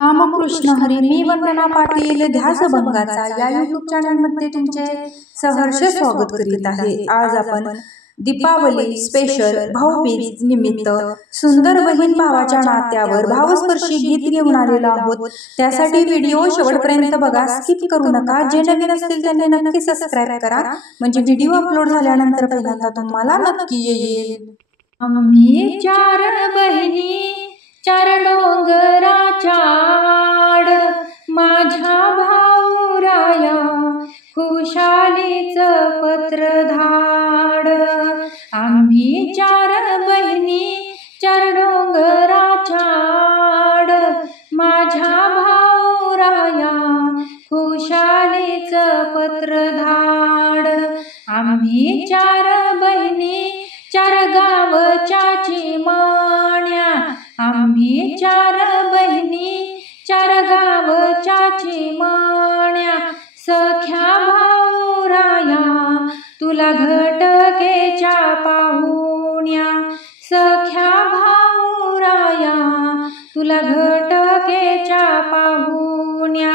रामकृष्ण हरी. मी वंदना पाटील ध्यासभंगाचा या यूट्यूब चॅनलमध्ये तुमचे सहर्ष स्वागत करीत आहे. आज आपण दीपावली स्पेशल भाऊबीज निमित्त सुंदर बहीण भावाच्या नात्यावर भावस्पर्शी गीत घेऊन आलेलो आहोत. त्यासाठी व्हिडिओ शेवटपर्यंत बघा, स्किप करू नका. जे नवीन असतील त्यांनी नक्की सबस्क्राईब करा, म्हणजे व्हिडिओ अपलोड झाल्यानंतर पहिल्यांदा तुम्हाला नक्की येईल. आम्ही चार बहिणी चार डोंगराच्या आड, माझ्या भाऊराया खुशालीच पत्रधाड. आम्ही चार बहिणी चार डोंगराच्या आड, माझ्या भाऊराया खुशालीच पत्रधाड. आम्ही चार बहिणी चार गावच्या चिमण्या, आम्ही चार बहिणी चार गावच्या चिमण्या. सख्या भाऊराया तुला घटकेच्या पाहुण्या, सख्या भाऊराया तुला घटकेच्या पाहुण्या.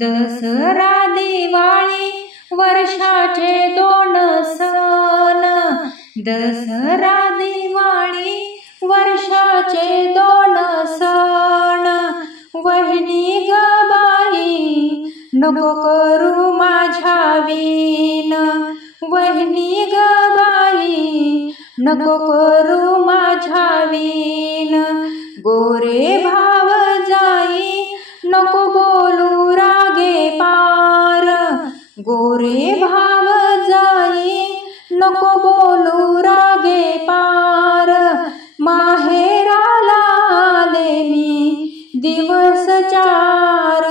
दसरा दिवाळी वर्षाचे दोन सण, दसरा दिवाळी वर्षाचे दोन सण. वहिनी ग बाई नको करू माझ्या विण, वहिनी ग बाई नको करू माझ्या विण. गोरे भाव जाई नको बोलू रागे पार, गोरे भाव जाई नको बोलू रागे पार. माहेराला आले मी दिवस चार,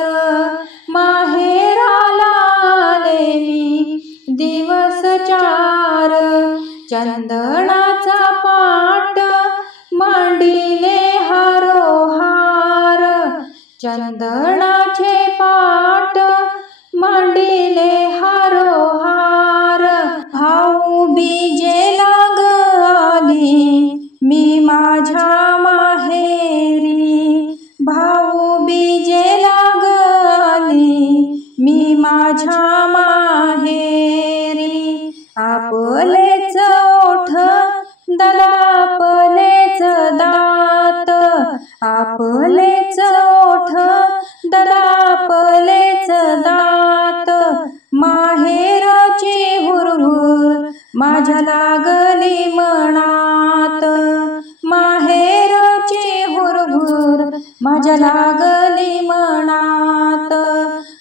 माहेराला आले मी दिवस चार. चंदनाचा पाट मांडिले हारोहार, चंदनाचे पाट मांडिले हारोहार. भाऊबीजेला ग आली मी माझ्या माहेरी, भाऊबीजेला ग आली मी माझ्या माहेरी. आपलेच ओठ दादा आपलेच दात, आपलेच ओठ दादा आपलेच दात. माहेराची हुरहुर माझ्या लागली मनात, माहेराची हुरहुर माझ्या लागली मनात.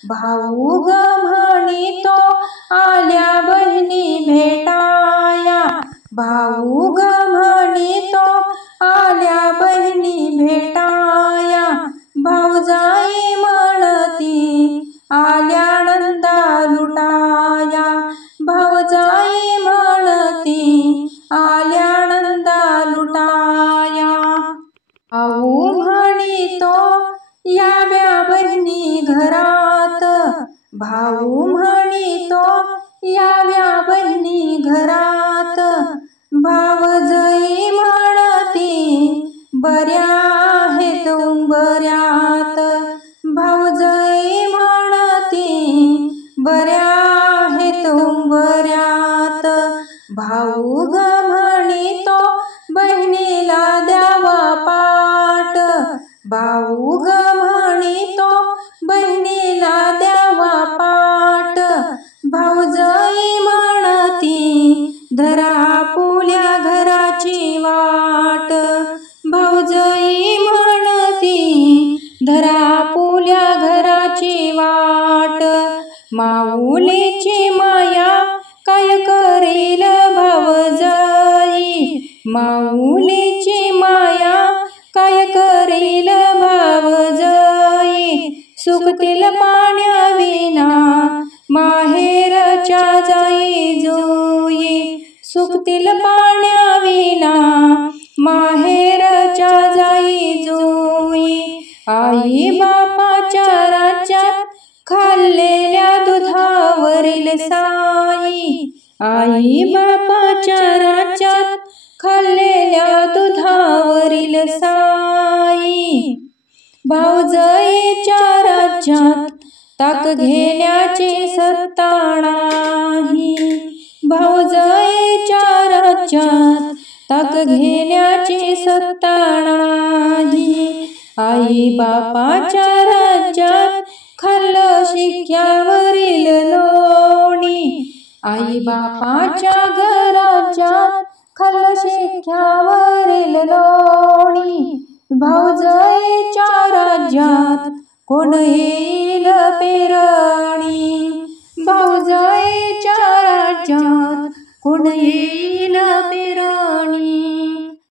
भाऊ ग म्हणितो आल्या बहिणी भेटाया, भाऊ ग म्हणितो आल्या बहिणी भेटाया. भाऊजाई म्हणती आल्या नंदा लुटाया, भाऊजाई म्हणती आल्या नंदा लुटाया. भाऊ म्हणितो याव्या बहिणी घरात, भाऊ म्हणितो याव्या बहिणी घरात. भावजाई म्हणती बऱ्या आहेत उंबऱ्यात, भावजाई म्हणती बऱ्या आहेत उंबऱ्यात. भाऊ ग म्हणितो बहिणीला द्यावा पाट, भाऊ ग म्हणितो बहिणीला द्यावा पाट. भाऊजाई म्हणती धरा आपुल्या घराची वाट, भाऊजाई म्हणती धरा आपुल्या घराची वाट. माऊलीची माया काय करील भावजाई, माऊलीची माया काय करील भावजाई. सुकतील पाण्याविना माहेरच्या जाई जुई, सुकतील पाण्याविना माहेरच्या जाई जुई. आई बापाच्या राज्यात खाल्लेल्या दुधावरील साई, आई बापाच्या राज्यात खाल्लेल्या दुधावरील साई. भाऊजाईच्या राज्यात ताक घेण्याची सत्ता नाही. भाऊजाईच्या राज्यात ताक घेण्याची सत्ता नाही. आई बापाच्या राज्यात खाल्लं शिक्क्यावरील लोणी. आई बापाच्या राज्यात खाल्लं शिक्क्यावरील लोणी. भाऊजाईच्या राज्यात कोण येईल पेरणी. भाऊजाईच्या राज्यात कोण येईल